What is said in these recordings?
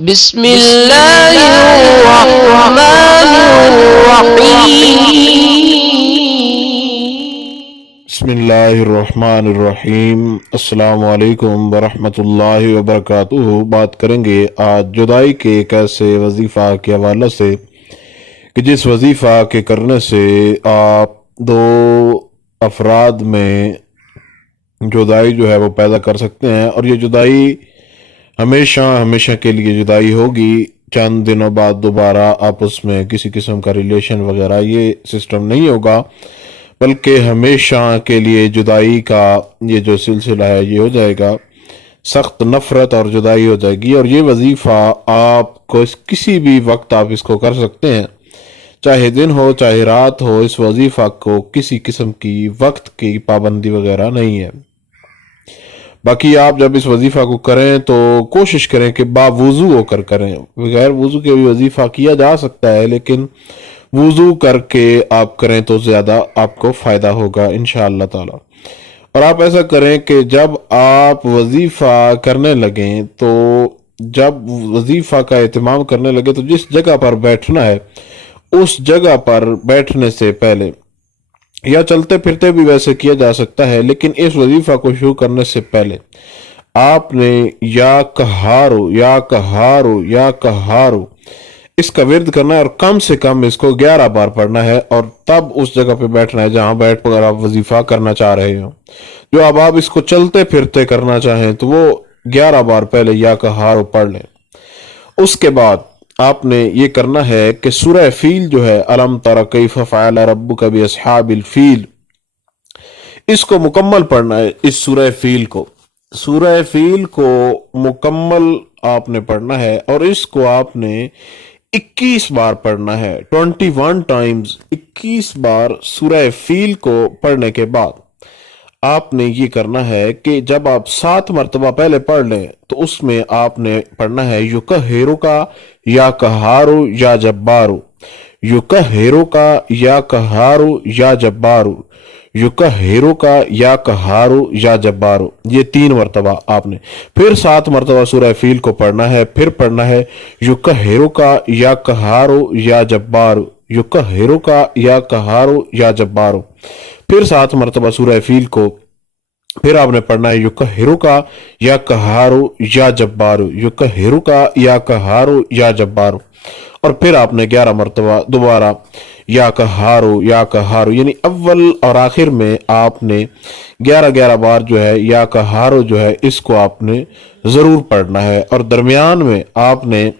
بسم اللہ الرحمن الرحیم۔ بسم اللہ الرحمن الرحیم۔ السلام علیکم ورحمۃ اللہ وبرکاتہ۔ بات کریں گے آج جدائی کے ایک ایسے وظیفہ کے حوالے سے کہ جس وظیفہ کے کرنے سے آپ دو افراد میں جدائی جو ہے وہ پیدا کر سکتے ہیں، اور یہ جدائی ہمیشہ کے لیے جدائی ہوگی۔ چند دنوں بعد دوبارہ آپس میں کسی قسم کا ریلیشن وغیرہ یہ سسٹم نہیں ہوگا، بلکہ ہمیشہ کے لیے جدائی کا یہ جو سلسلہ ہے یہ ہو جائے گا، سخت نفرت اور جدائی ہو جائے گی۔ اور یہ وظیفہ آپ کو کسی بھی وقت آپ اس کو کر سکتے ہیں، چاہے دن ہو چاہے رات ہو۔ اس وظیفہ کو کسی قسم کی وقت کی پابندی وغیرہ نہیں ہے۔ باقی آپ جب اس وظیفہ کو کریں تو کوشش کریں کہ باوضو ہو کر کریں۔ بغیر وضو کے بھی وظیفہ کیا جا سکتا ہے، لیکن وضو کر کے آپ کریں تو زیادہ آپ کو فائدہ ہوگا انشاءاللہ تعالی۔ اور آپ ایسا کریں کہ جب آپ وظیفہ کرنے لگیں تو جب وظیفہ کا اہتمام کرنے لگے تو جس جگہ پر بیٹھنا ہے اس جگہ پر بیٹھنے سے پہلے، یا چلتے پھرتے بھی ویسے کیا جا سکتا ہے، لیکن اس وظیفہ کو شروع کرنے سے پہلے آپ نے یا قہارو یا قہارو یا قہارو اس کا ورد کرنا ہے، اور کم سے کم اس کو 11 بار پڑھنا ہے، اور تب اس جگہ پہ بیٹھنا ہے جہاں بیٹھ کر آپ وظیفہ کرنا چاہ رہے ہو۔ جو اب آپ اس کو چلتے پھرتے کرنا چاہیں تو وہ 11 بار پہلے یا قہارو پڑھ لیں۔ اس کے بعد آپ نے یہ کرنا ہے کہ سورہ فیل جو ہے، الم تر کیف فعل ربک باصحاب الفیل، اس کو مکمل پڑھنا ہے۔ اس سورہ فیل کو مکمل آپ نے پڑھنا ہے، اور اس کو آپ نے 21 بار پڑھنا ہے، 21 ٹائمز 21 بار سورہ فیل کو پڑھنے کے بعد آپ نے یہ کرنا ہے کہ جب آپ 7 مرتبہ پہلے پڑھ لیں تو اس میں آپ نے پڑھنا ہے یکہرو کا یا قہارو یا جبارو، یکہرو کا یا قہارو یا جبارو، یکہرو کا یا قہارو یا جبارو، یہ 3 مرتبہ آپ نے۔ پھر 7 مرتبہ سورہ فیل کو پڑھنا ہے، پھر پڑھنا ہے یکہرو کا یا قہارو یا جبارو، یکہرو کا یا قہارو یا جبارو، پھر 7 مرتبہ سورہ فیل کو، پھر آپ نے پڑھنا ہے یکہرو کا یا قہارو یا جبارو، یکہرو کا یا قہارو یا جبارو، اور پھر آپ نے 11 مرتبہ دوبارہ یا قہارو، یعنی اول اور آخر میں آپ نے 11 بار جو ہے یا قہارو جو ہے اس کو آپ نے ضرور پڑھنا ہے، اور درمیان میں آپ نے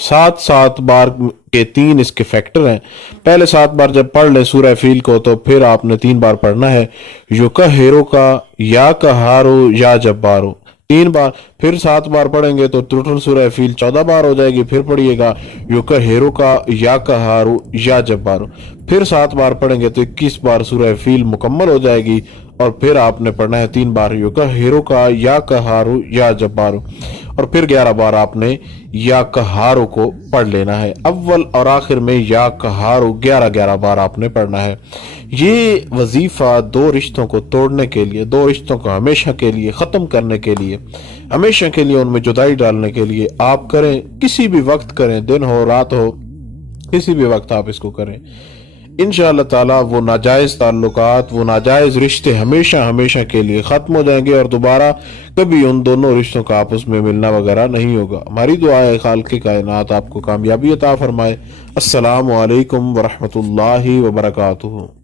7 بار کے 3 اس کے فیکٹر ہیں۔ پہلے 7 بار جب پڑھ لیں سورہ فیل کو تو پھر آپ نے 3 بار پڑھنا ہے یکہرو کا یا قہارو یا جبارو، 3 بار، پھر 7 بار پڑھیں گے تو ٹوٹل سورہ فیل 14 بار ہو جائے گی۔ پھر پڑھیے گا یکہرو کا یا قہارو یا جبارو، پھر 7 بار پڑھیں گے تو 21 بار سورہ فیل مکمل ہو جائے گی، اور پھر آپ نے پڑھنا ہے 3 بار یکہرو کا یا قہارو یا جبارو، اور پھر 11 بار آپ نے یا قہارو کو پڑھ لینا ہے۔ اول اور آخر میں یا قہارو 11 بار آپ نے پڑھنا ہے۔ یہ وظیفہ 2 رشتوں کو توڑنے کے لیے، 2 رشتوں کو ہمیشہ کے لیے ختم کرنے کے لیے، ہمیشہ کے لیے ان میں جدائی ڈالنے کے لیے آپ کریں، کسی بھی وقت کریں، دن ہو رات ہو، کسی بھی وقت آپ اس کو کریں انشاءاللہ تعالی۔ وہ ناجائز تعلقات، وہ ناجائز رشتے ہمیشہ کے لیے ختم ہو جائیں گے، اور دوبارہ کبھی ان دونوں رشتوں کا آپس میں ملنا وغیرہ نہیں ہوگا۔ ہماری دعا ہے خالق کائنات آپ کو کامیابی عطا فرمائے۔ السلام علیکم ورحمۃ اللہ وبرکاتہ۔